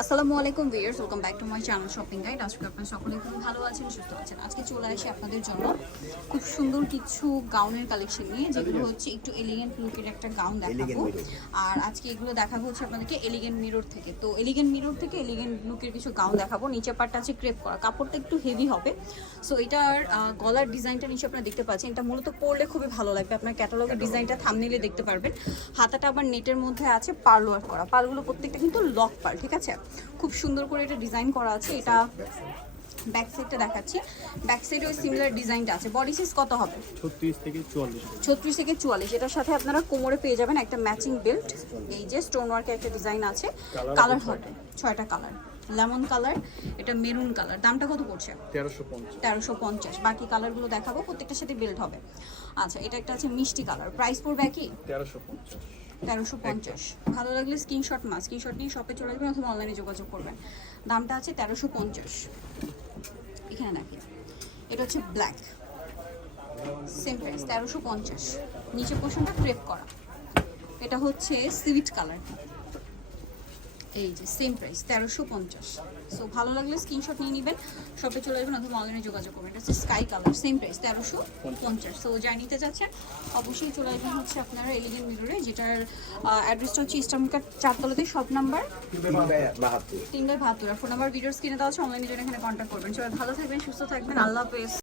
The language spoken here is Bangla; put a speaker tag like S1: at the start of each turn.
S1: আসসালামু আলাইকুম viewers welcome back to my channel shopping guide. আজকে আপনারা সকলে খুব ভালো আছেন সুস্থ আছেন। আজকে চলে আসি আপনাদের জন্য খুব সুন্দর কিছু গাউনের কালেকশন নিয়ে যেগুলো হচ্ছে একটু এলিগেন্ট লুকের একটা গাউন দেখাবো। আর আজকে এগুলো দেখাবো হচ্ছে আপনাদেরকে এলিগেন্ট মিরর থেকে। তো এলিগেন্ট মিরর থেকে এলিগেন্ট লুকের কিছু গাউন দেখাবো। নিচে পাটটা আছে ক্রেপ করা। কাপড়টা একটু হেভি হবে। সো এটার গলার ডিজাইনটা নিচে আপনারা দেখতে পাচ্ছেন। এটা মূলত পরলে খুবই ভালো লাগবে। আপনার ক্যাটালগের ডিজাইনটা থামনেলে দেখতে পারবেন। হাতাটা আবার নেটের মধ্যে আছে পার্লোয়ার করা। পার্লগুলো প্রত্যেকটা কিন্তু লক পার্ল ঠিক আছে? খুব সুন্দর করে এটা ডিজাইন করা আছে। এটা ব্যাক সাইডটা দেখাচ্ছি। ব্যাক সাইডে ওই সিমিলার ডিজাইনটা আছে। বডি সাইজ কত হবে?
S2: ছত্রিশ থেকে চুয়াল্লিশ।
S1: ছত্রিশ থেকে চুয়াল্লিশ। এটার সাথে আপনারা কোমরে পেয়ে যাবেন একটা ম্যাচিং বেল্ট এই যে স্টোন ওয়ার্কের একটা ডিজাইন আছে। কালার হবে। ছয়টা কালার লেমন কালার এটা মেরুন কালার দামটা কত পড়ছে?
S2: তেরোশো পঞ্চাশ।
S1: বাকি কালারগুলো দেখাবো। প্রত্যেকটার সাথে বেল্ট হবে। আচ্ছা এটা একটা আছে মিষ্টি কালার প্রাইস পড়বে একই?
S2: তেরোশো পঞ্চাশ।
S1: তেরোশো পঞ্চাশ। ভালো লাগলে স্ক্রিনশট মা স্ক্রিনশট নিয়ে শপে চলে আসবেন অথবা অনলাইনে যোগাযোগ করবেন। দামটা আছে তেরোশো পঞ্চাশ। এখানে দেখি এটা হচ্ছে ব্ল্যাক সেম প্রাইস তেরোশো পঞ্চাশ। নিচে পোষণটা ক্রেপ করা। এটা হচ্ছে সিভিট কালার এই যে সেম প্রাইস তেরোশো পঞ্চাশ। সো ভালো লাগলে স্ক্রিনশট নিয়ে নেবেন শপে চলে যাবেন অথবা অনলাইনে যোগাযোগ করবেন। এটা হচ্ছে স্কাই কালার সেম প্রাইস তেরোশো পঞ্চাশ। সো যাই নিতে যাচ্ছেন অবশ্যই চলে আসবেন হচ্ছে আপনারা এলিগেন্ট মিররে যেটার অ্যাড্রেসটা হচ্ছে ইস্টার্নকার চারতলাতে শপ নাম্বার
S3: বাহাত্তর।
S1: তিনটায় বাহাত্তর। ফোন নাম্বার ভিডিওস কিনে দেওয়া আছে অনলাইনে জন্য এখানে কন্ট্যাক্ট করবেন। সবাই ভালো থাকবেন সুস্থ থাকবেন আল্লাহ হাফেজ।